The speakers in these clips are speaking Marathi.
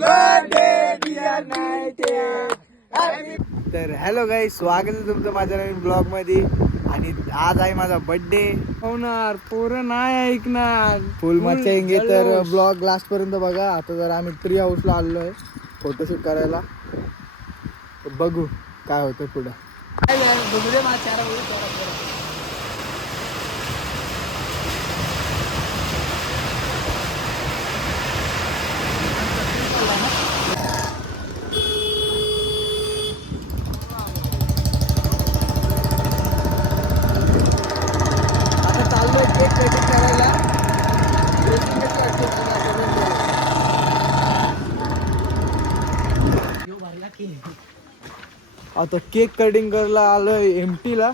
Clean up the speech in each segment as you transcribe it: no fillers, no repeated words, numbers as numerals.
बर्थडे डिअर तर हॅलो गाईस, स्वागत आहे तुमचं माझ्या नवीन ब्लॉग मध्ये. आणि आज आहे माझा बर्थडे. होणार पोरं नाही ऐकणार, फुल मजा येंगे. तर ब्लॉग लास्ट पर्यंत बघा. आता जर आम्ही ट्री हाऊसला आलेलो आहे फोटोशूट करायला. बघू काय होतं पुढं. आता केक कटिंग करायला आलोय एमटी ला.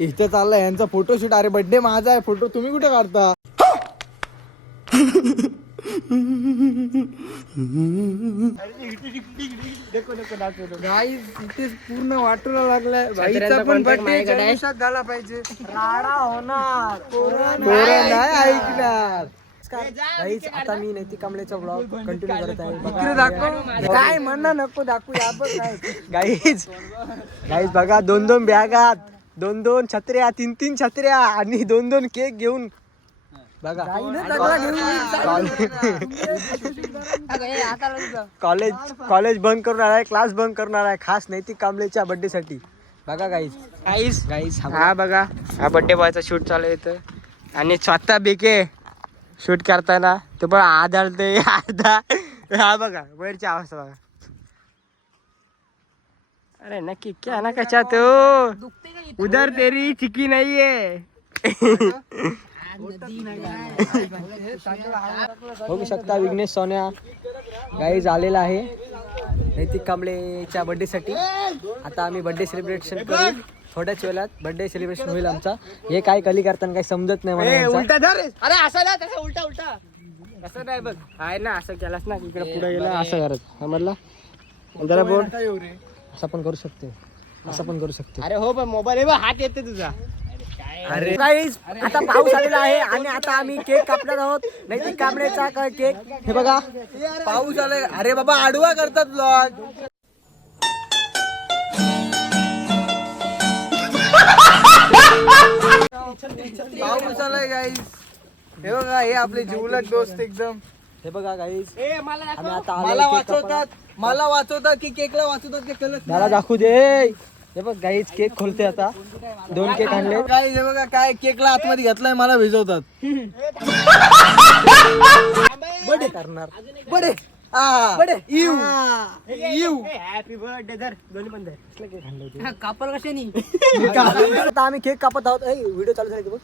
इथे चाललाय यांचा फोटोशूट. अरे बर्थडे माझा आहे, फोटो तुम्ही कुठे काढता? गाईस इथे पूर्ण वाटूला लागलाय. भाईचा पण बर्थडे झाला पाहिजे. राडा होणार, पोरं नाही ऐकणार. गाईज आता मी नैतिक कांबळेचा ब्लॉग कंटिन्यू करत आहे. इकडे दाखव, काय म्हणणं नको दाखवू याबत गाईज बघा, 2-2 बॅगात, 2-2 छत्र्या, 3-3 छत्र्या आणि 2-2 केक घेऊन बघा. कॉलेज बंक करून आलाय, क्लास बंक करून आलाय खास नैतिक कांबळेच्या बर्थडे साठी. बघा गाईज हा बघा, हा बर्थडे बॉयचा शूट चालू आहे. आणि स्वतः बेके शूट करताना तो पण आदळते अर्धा. हा बघा वरची अवस्था बघा. अरे नक्की क्या ना कशा तो उधर तेरी चिकी नाहीये. बघू शकता विघ्नेश सोन्या गाईज आलेला आहे नैतिक कांबळेच्या बर्थडे साठी. आता आम्ही बर्थडे सेलिब्रेशन करू. थोड्याच वेळात बर्थडे सेलिब्रेशन होईल आमचा. हे काय कली करताना काही समजत नाही मला. उलटा धर. अरे असं ना, तसं उलटा उलटा असं नाही बघ. आहे ना, असं केलास ना, इकडे पुढे गेला असं करत समजला. जरा बोल. असं पण करू शकते, असं पण करू शकते. अरे हो, पण मोबाईल हात येते तुझा. अरे गाईज आता पाऊस आलेला आहे आणि आता आम्ही केक कापणार आहोत. नैतिक कांबळेचा केक. हे बघा पाऊस आलाय. अरे बाबा आडवा करतात ब्लॉग. पाऊस आलाय गाईस. हे बघा, हे आपले जिवलग दोस्त एकदम. हे बघा गाईज आम्ही आता मला वाचवतात की केकला वाचवतात की कळत मला दाखवू दे. हे बघ गाईज केक खोलते आता. 2 केक आणले गाईस. हे बघा काय केकला आतमध्ये घेतलाय, मला भिजवतात. बर्थडे करणार. बडे हॅपी बर्थडे धर. दोन्ही पण धर. कापल कशाने. आता आम्ही केक कापत आहोत. व्हिडिओ चालू झाला की बघ.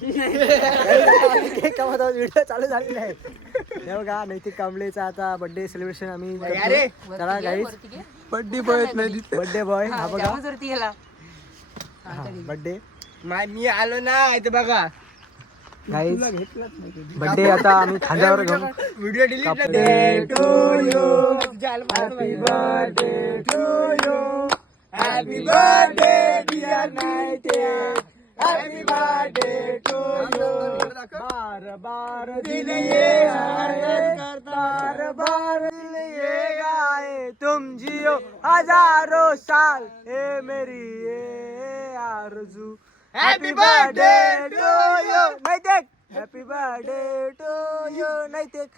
केक कापत आहोत, व्हिडिओ चालू झालेला आहे. हे बघा नैतिक कांबळेचा आता बर्थडे सेलिब्रेशन आम्ही करतो. चला गाईज बर्थडे बॉय नाही. बर्थडे बॉय हा बघा. बर्थडे मी आलो ना इथे बघा. गाईज बर्थडे आता आम्ही खांद्यावर घेऊन video delete happy birthday dear nightingale. Happy birthday to you. बार बार दिल ये गाए करता. बार बार दिल ये गाए तुम जियो हजारों साल. हे मेरी ये आरज़ू. Happy birthday to you. Naitik happy birthday to you. Naitik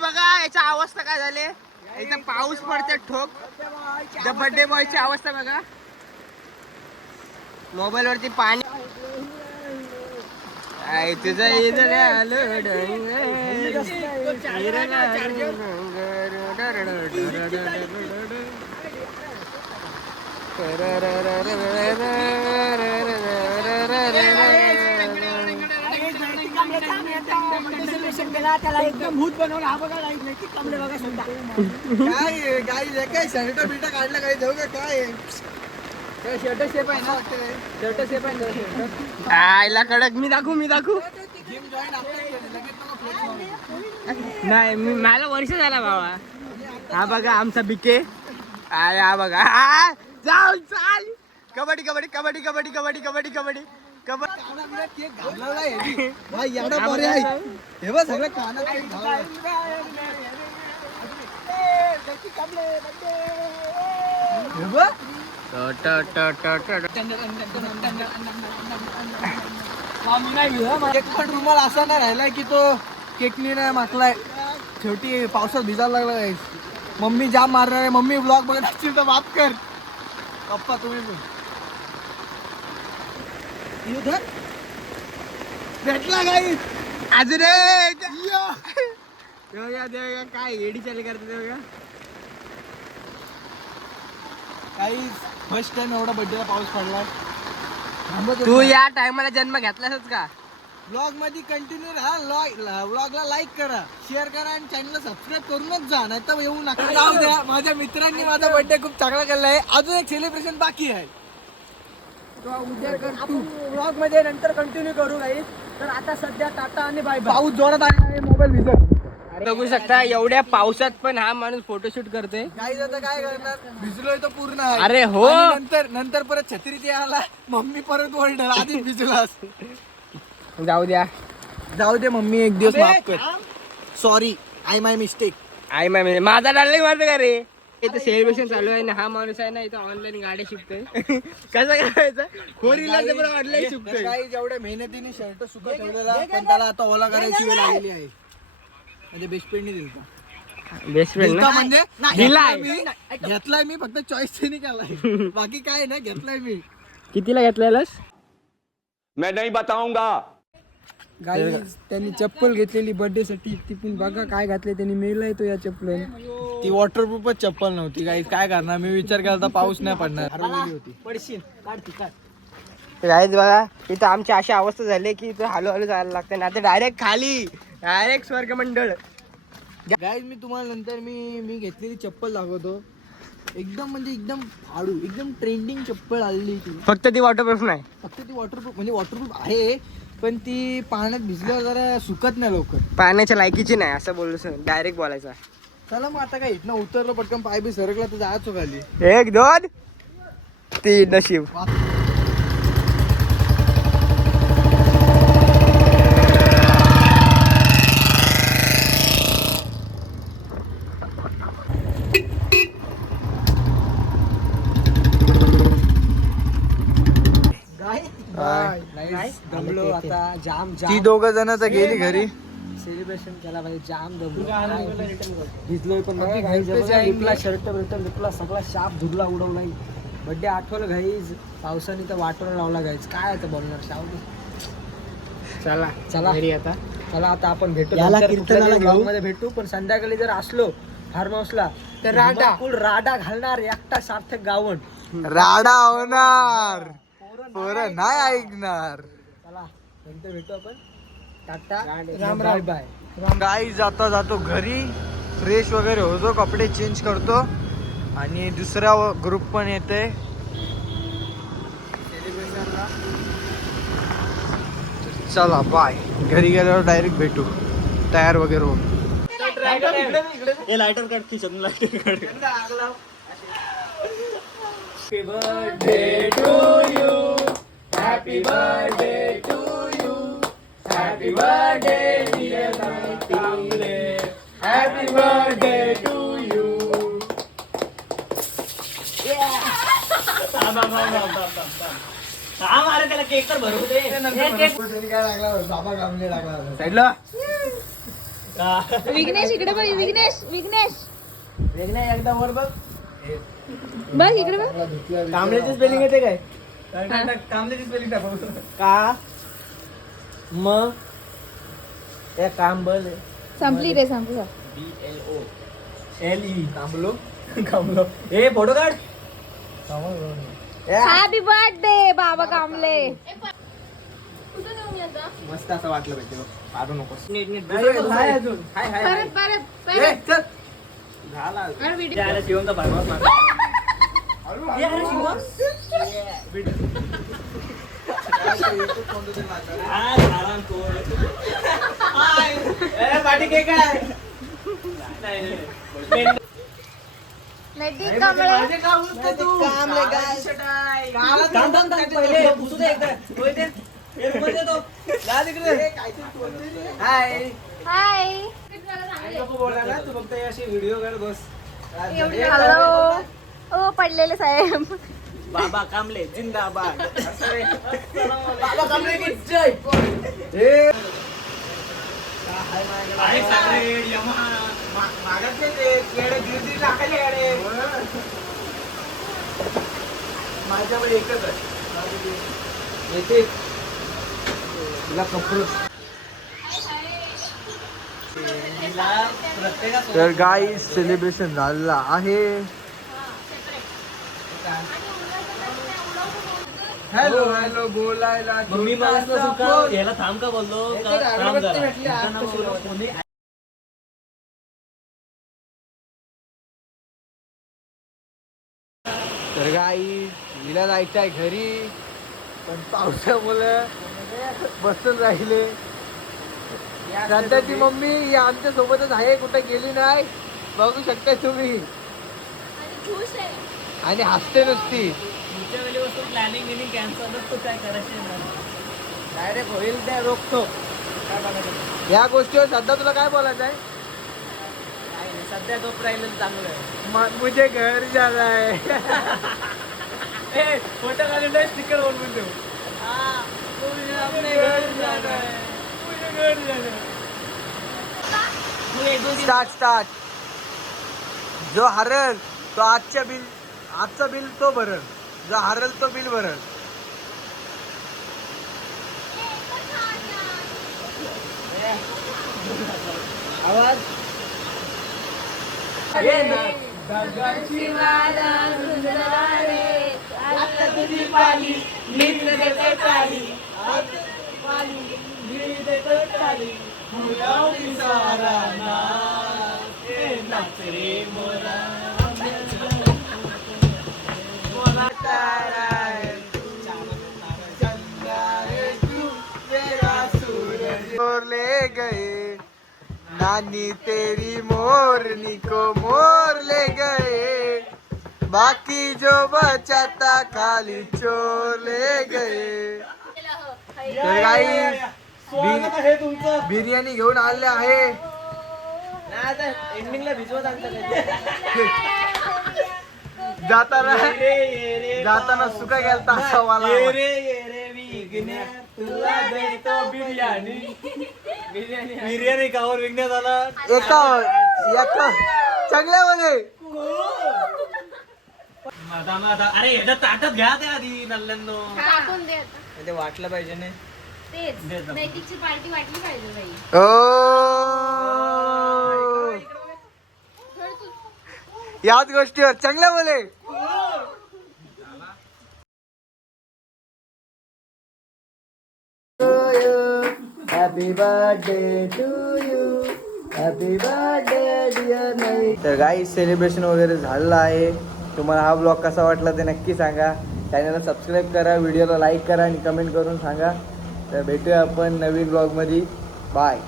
बघा याची अवस्था काय झाली. इथं पाऊस पडते ठोक. बर्थडे बॉयची अवस्था बघा. मोबाईल वरती पाणी. तुझं इथं आलं त्याला एकदम भूत बनवला. हा बघा नैतिक कांबळे बघा सुद्धा. काय गाईस काय शर्ट बिर्ट काढलं काय जाऊ का काय. शर्ट शेप आहे ना. शर्ट शेप आहे. आईला कडक. मी दाखवू. नाही मला वर्ष झाला बाबा. हा बघा आमचा बिके. हा बघा. जाऊ चाल. कबड्डी कबड्डी कबड्डी कबड्डी कबड्डी कबड्डी कबड्डी केक घालवला आहे. भाई एवढा बरे आहे. हे बघ सगळं कानात केक घालवलंय. हे बघ. केक पण रुमाल असा नाही राहिलाय की तो केकनी नाही माखलाय. शेवटी पावसात भिजायला लागलाय. मम्मी जाम मारणार आहे. मम्मी ब्लॉग बघत असतील तर माफ कर. पप्पा तुम्ही पण भेटला काही अजून काय एडी चालू करते काही फर्स्ट टाइम एवढा बर्थडेला पाऊस पडलाय. तू या टायमाला जन्म घेतलासच का? ब्लॉग मध्ये कंटिन्यू राहा. ब्लॉगला लाईक करा, शेअर करा आणि चॅनलला सबस्क्राईब करूनच जा, नाही तर येऊ नका. जाऊ द्या, माझ्या मित्रांनी माझा बर्थडे खूप चांगला केलाय. अजून एक सेलिब्रेशन बाकी आहे. ब्लॉग मध्ये नंतर कंटिन्यू करू काही. तर आता सध्या टाटा आणि बाय बाय. पाऊस जोरात आला आहे. मोबाईल भिजत. बघू शकता एवढ्या पावसात पण हा माणूस फोटोशूट करतोय. काही आता काय करणार, भिजलोय तो पूर्ण आहे. अरे हो. आणि नंतर परत छत्रीची आला. मम्मी परत ओरडल, आधीच भिजलास. जाऊ द्या, जाऊ दे मम्मी, एक दिवस माफ कर. Sorry, I my mistake. I my माझा डालले मारतो का रे? इथं सेलिब्रेशन चालू आहे ना. हा माणूस आहे ना इथं ऑनलाईन गाड्या शिकतोय. कसं करायचं? 4 व्हीलरचं पण ऑनलाईन शिकतोय. काही जेवढ्या मेहनतीने शर्ट सुकत ठेवलेला, पण त्याला आता ओला करायची वेळ आलेली आहे. म्हणजे बेस्ट फ्रेंडने दिलता. बेस्ट फ्रेंड दिलता ना म्हणजे दिलाय. घेतलाय मी, फक्त चॉईस त्यांनी केलाय. बाकी काय नाही, घेतलाय मी. कितीला घेतलेलंस? मैं नहीं बताऊंगा. गाईज त्यांनी चप्पल घेतलेली बर्थडे साठी, ती पण बघा काय घातले त्यांनी. मेलाय तो या चप्पल. ती वॉटरप्रूफच चप्पल नव्हती. काही काय करणार, मी विचार केला पाऊस नाही पडणार. हरवलेली होती. पडशील काढ. गाईज बघा इथं आमची अशी अवस्था झाली की इथं हळूहळू जायला लागते ना. आता डायरेक्ट खाली, डायरेक्ट स्वर्गमंडळ. गाईज मी तुम्हाला नंतर मी घेतलेली चप्पल दाखवतो. एकदम म्हणजे एकदम फाडू, एकदम ट्रेंडिंग चप्पल आलेली ती. फक्त ती वॉटरप्रूफ नाही. फक्त ती वॉटरप्रूफ, म्हणजे वॉटरप्रूफ आहे, पण ती पाण्यात भिजल्यावर जरा सुकत नाही लवकर. पाण्याच्या लायकीची नाही असं बोललो, डायरेक्ट बोलायचा. चला मग आता काय, इथनं उतरलो, पटकन पाय बी सरकला तर जायचो खाली. 1 2 3 नशीब. दमलो आता जाम. ती दोघं जण तर गेली घरी. सेलिब्रेशन केला पाहिजे. जाम दमलो, भिजलोय पण लिपला, शर्ट बिर्ट लिपला, सगळा शाप धुरला, उडवला. बर्थडे आठवलं घाईज, पावसाने तर वाटोला लावला घाईज. काय आता बोलणार. चला चला घरी आता. चला आता आपण भेटू, याला कीर्तनाला घेऊ. मध्ये भेटू. पण संध्याकाळी जर असलो फार्म हाऊसला तर राडा घालणार एकटा सार्थक गावण. राडा होणार, पोरं नाही ऐकणार. चला नंतर भेटू आपण. टाटा, राम राम, बाय. गाईज जातो घरी, फ्रेश वगैरे होतो, कपडे चेंज करतो आणि दुसरा ग्रुप पण येते सेलिब्रेशनला. चला बाय. घरी गेल्यावर डायरेक्ट भेटू, तयार वगैरे हो. लायटर काढ खिचून, लायटर काढ. Happy birthday to you. Happy birthday to you. Happy birthday dear Kamle. Happy birthday to you. अरे त्याला केक तर भरू दे. काय लागला बाबा कामले लागला. साईडला विघ्नेश इकडे बघ. विघ्नेश एकदा वर बघ. बघ इकडे बघ. कांबळ्याची स्पेलिंग येते काय? कामल्याची स्पेलिंग टाकू का मग त्या कांबल संपली रे, संपली. LE कांबलो कांबलो. ए फोटो काढ. हॅपी बर्थडे बाबा कांबले. मस्त असं वाटलं पाहिजे. पाडू नकोस. हाय अजून. हाय हाय हाय. परत चल. झाला. अरे व्हिडिओ. त्याला शिवमचा भागवत मार. ये अरे शिवम. आज आराम कर. हाय. ए पार्टी केक आहे. नाही. नैतिक कांबळे. माझे का उलट तू? कामले काय? थांब थांब थांब पहिले पुसू दे एकदा. हाय हाय नको बोलायला तू फक्त अशी व्हिडिओ कर बस. हॅलो ओ पडलेले साहेब बाबा कांबळे जिंदाबाद. बाबा कांबळे की जय. मागातले ते केडे गिरदी टाकायचे येडे. माझ्याकडे एकच आहे येते तुला कपडे. तर गाई सेलिब्रेशन झालेला आहे. हॅलो हॅलो बोलायला मम्मी मला याला थांब का बोललो तर गाई हिला जायचं आहे घरी पण पावसामुळे बसून राहिले. सध्याची मम्मी ही आमच्या सोबतच आहे, कुठे गेली नाही, बघू शकता तुम्ही. आणि हसते नुसती. पुढच्या वेळेपासून प्लॅनिंग बिनिंग कॅन्सल तो काय करायचं डायरेक्ट होईल त्या रोखतो. या गोष्टीवर सध्या तुला काय बोलायचं आहे? सध्या गप राहिलं चांगलं. मुझे घर जाना है. फोटो काढून स्टिकर बनवून देऊ. स्टार्ट. जो हरल तो आजचा बिल तो भरल, जो हरल तो बिल भरल. आवाज ले गए नानी तेरी मोरनी को मोर ले गए, बाकी जो बचा था खाली चोर ले गए. तर गाईस बिर्याणी घेऊन आले आहे. एंडिंगला भिजवत जाताना सुका गेलता असा वाला. बिर्याणी कावर विकण्यात आला. एका चांगल्यामध्ये अरे याच्या ताटात घ्या ते आधी नल्ल्यांनो. टाकून दे आता. ते वाटलं पाहिजे ना. तेच नैतिकची पार्टी वाटली पाहिजे बाई. याच गोष्टीवर चांगल्या बोले. Happy birthday to you, happy birthday dear नाही. तर गाई सेलिब्रेशन वगैरे झालेलं आहे. तुम्हाला हा ब्लॉग कसा वाटला ते नक्की सांगा. चॅनलला सबस्क्राईब करा, व्हिडिओला लाईक करा आणि कमेंट करून सांगा. तर भेटूया आपण नवीन ब्लॉगमध्ये. बाय.